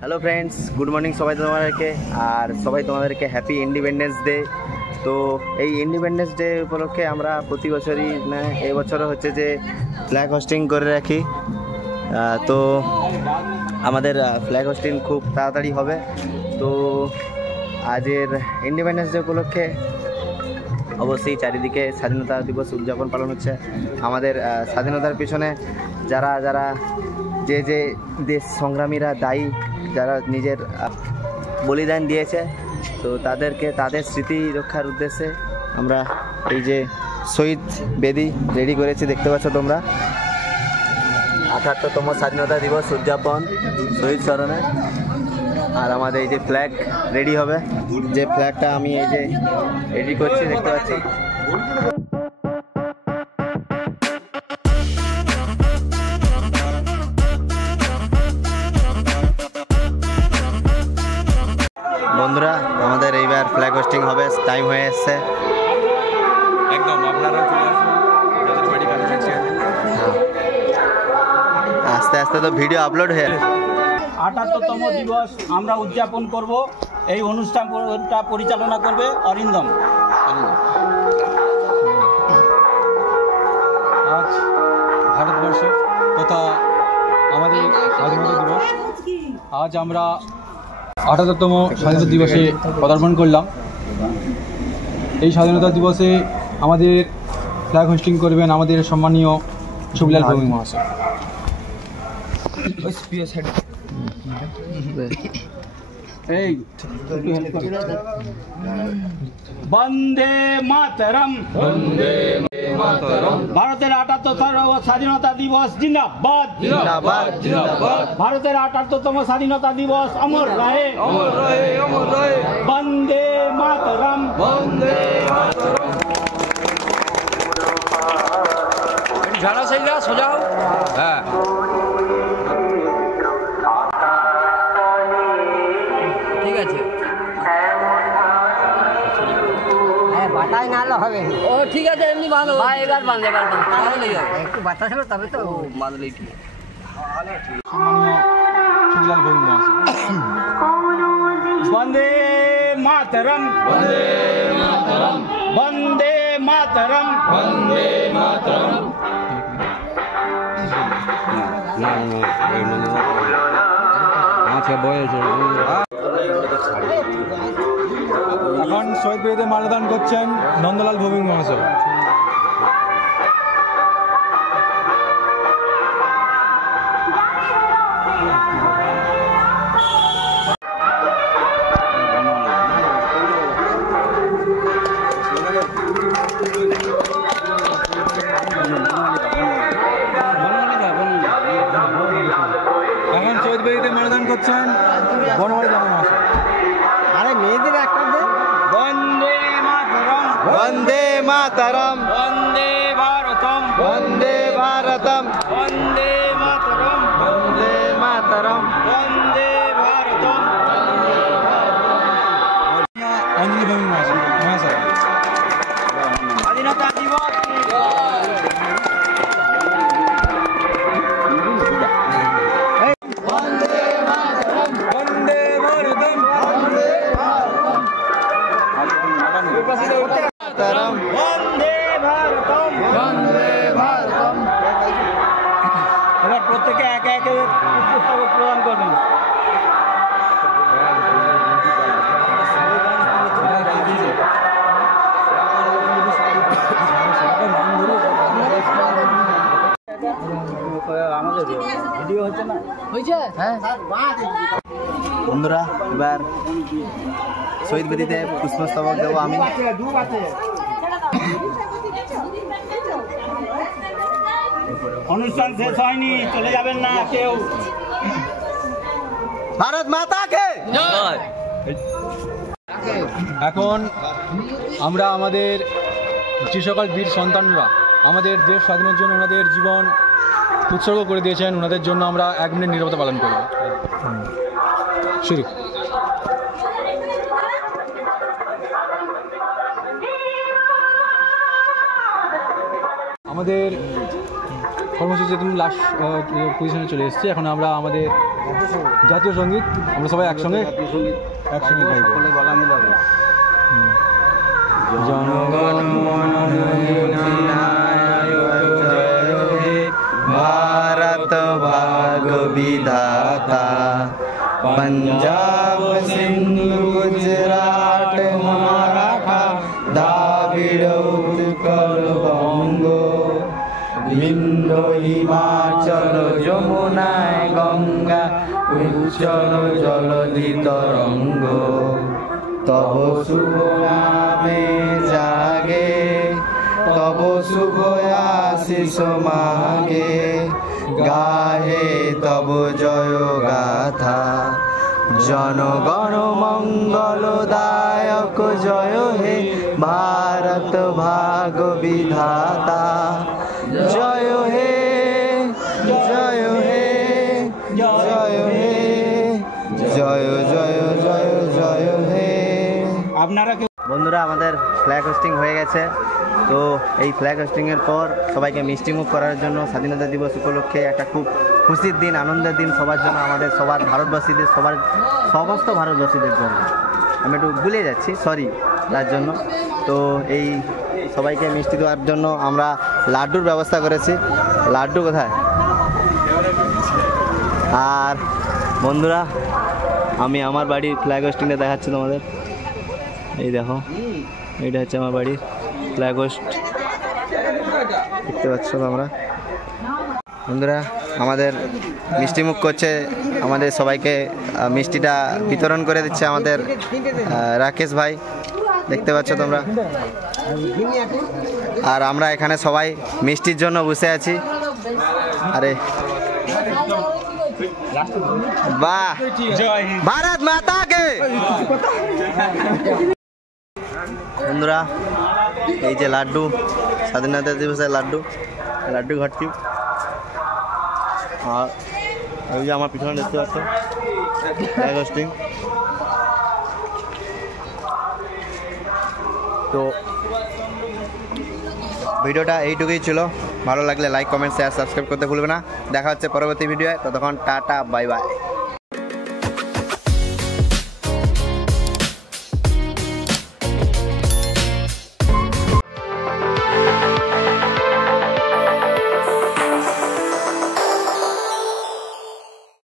Hello friends, good morning সবাই তোমাদেরকে। আর সবাই তোমাদেরকে হ্যাপি ইন্ডিপেন্ডেন্স ডে। তো এই ইন্ডিপেন্ডেন্স ডে উপলক্ষে আমরা প্রতি বছরই এই বছরও হচ্ছে যে ফ্ল্যাগ হোস্টিং করে রাখি। তো আমাদের ফ্ল্যাগ হোস্টিং খুব তাড়াতাড়ি হবে। তো আজের ইন্ডিপেন্ডেন্স ডে উপলক্ষে অবশ্যই চারিদিকে স্বাধীনতা দিবস উদযাপন পালন হচ্ছে। আমাদের স্বাধীনতার পিছনে যারা যারা যে যে দেশ সংগ্রামীরা দায়ী, যারা নিজের বলিদান দিয়েছে, তো তাদেরকে তাদের স্মৃতি রক্ষার উদ্দেশ্যে আমরা এই যে শহীদ বেদি রেডি করেছি, দেখতে পাচ্ছ তোমরা। ৭৮তম স্বাধীনতা দিবস উদযাপন শহীদ স্মরণে। আর আমাদের এই যে ফ্ল্যাগ রেডি হবে, যে ফ্ল্যাগটা আমি এই যে রেডি করছি, দেখতে পাচ্ছি। বন্ধুরা, আমাদের এইবার ফ্ল্যাগ হোস্টিং হবে, টাইম হয়ে এসছে একদম। আপনারা আস্তে আস্তে তো ভিডিও আপলোড হয়ে ৭৮তম দিবস আমরা উদযাপন করব। এই অনুষ্ঠানটা পরিচালনা করবে অরিন্দম। আজ ভারতবর্ষে তথা আমাদের স্বাধীনতা দিবস, আজ আমরা ৭৮তম স্বাধীনতা দিবসে পদার্পণ করলাম। এই স্বাধীনতা দিবসে আমাদের ফ্ল্যাগ হোস্টিং করবেন আমাদের সম্মানীয় ছবিলাল ভৌমিক মহাশয়। এই বন্দে মাতরম, বন্দে মাতরম। ভারতের ৭৮তম স্বাধীনতা দিবস জিন্দাবাদ, জিন্দাবাদ, জিন্দাবাদ। ভারতের ৭৮তম স্বাধীনতা দিবস অমর রহে, অমর রহে, অমর রহে। বন্দে মাতরম, বন্দে মাতরম। ঝাড়া সেইলা সোজাও। হ্যাঁ, ঠিক আছে। হ্যাঁ, বাতাস নাহলে হবে। ও ঠিক আছে, এমনি বাঁধো ভাই, এবার বাঁধলে বাঁধলেই হবে। একটু বাতাস হবে তবে তো বাঁধলেই ঠিক। সম্মানীয় ছবিলাল ভৌমিক মহাশয়। বন্দে মাতরম, বন্দে মাতরম, বন্দে মাতরম, বন্দে মাতরম। এখন শহীদ বেদিতে মাল্যদান করছেন নন্দলাল ভৌমিক মহাশয়। এখন শহীদ বেদিতে মাল্যদান করছেন বনমালী দাস মহাশয়। আরে মেয়েদের একটা দে। বন্দে মাতরম, বন্দে মাতরম, বন্দে ভারতম, বন্দে ভারতম, বন্দে মাতরম, বন্দে মাতরম। বন্দে ভারতম। অঞ্জলি ভৌমিক মহাশয়। স্বাধীনতা দিবস বন্দে ভারতম, বন্দে ভারতম। মাতরম, বন্দে ভারতম, বন্দে ভারতম। এবার প্রত্যেকে একে একে পুষ্পস্তবক প্রদান করবেন। আমাদের ভিডিও হচ্ছে না, হয়েছে? হ্যাঁ। বন্ধুরা, এবার শহীদ বেদিতে পুষ্পস্তবক দেবো আমি। অনুষ্ঠান শেষ হয়নি, চলে যাবেন না কেউ। ভারত মাতা কে জয়। এখন আমরা আমাদের যে সকল বীর সন্তানরা আমাদের দেশ স্বাধীনের জন্য ওনাদের জীবন উৎসর্গ করে দিয়েছেন, ওনাদের জন্য আমরা 1 মিনিট নীরবতা পালন করব। শুরু। আমাদের কর্মসূচি তুমি লাস্ট পজিশনে চলে এসেছি। এখন আমরা আমাদের জাতীয় সঙ্গীত আমরা সবাই একসঙ্গে গাইব। জনগণ মন भारत भाग्य विधाता पंजाब सिंध गुजरात मराठा द्राविड़ उत्कल बंग विंध्य हिमाचल यमुना गंगा उच्चल जलधि तरंग तब शुभ नामे जागे तब शुभ आशीष मागे गाहे तब जय गाथा जनगण मंगलदायक जय हे भारत भाग्य विधाता जय हे जय हे जय हे जय जय जय जय हे। আপনারা বন্ধুরা আমাদের ফ্ল্যাগ হোস্টিং হয়ে গেছে। তো এই ফ্ল্যাগ হোস্টিংয়ের পর সবাইকে মিষ্টি মুখ করার জন্য স্বাধীনতা দিবস উপলক্ষে একটা খুব খুশির দিন, আনন্দের দিন সবার জন্য, আমাদের সবার ভারতবাসীদের, সমস্ত ভারতবাসীদের জন্য। আমি একটু ভুলে যাচ্ছি, সরি তার জন্য। তো এই সবাইকে মিষ্টি দেওয়ার জন্য আমরা লাড্ডুর ব্যবস্থা করেছি। লাড্ডু কোথায়? আর বন্ধুরা আমি আমার বাড়ির ফ্ল্যাগ হোস্টিংটা দেখাচ্ছি তোমাদের। এই দেখো, এইটা হচ্ছে আমার বাড়ির ফ্ল্যাগ হোস্ট, দেখতে পাচ্ছ তোমরা। বন্ধুরা আমাদের মিষ্টি মুখ করছে, আমাদের সবাইকে মিষ্টিটা বিতরণ করে দিচ্ছে আমাদের রাকেশ ভাই, দেখতে পাচ্ছ তোমরা। আর আমরা এখানে সবাই মিষ্টির জন্য বসে আছি। আরে বাহ, ভারত মাতা কে। বন্ধুরা এই যে লাড্ডু, স্বাধীনতা দিবসের লাড্ডু, লাড্ডু ঘাটতি। আর ওই যে আমার পিছনে দেখতে পাচ্ছ ফ্ল্যাগ হোস্টিং। তো ভিডিওটা এইটুকুই ছিল। ভালো লাগলে লাইক, কমেন্ট, শেয়ার, সাবস্ক্রাইব করতে ভুলবে না। দেখা হচ্ছে পরবর্তী ভিডিওয়। ততক্ষণ টাটা, বাই বাই।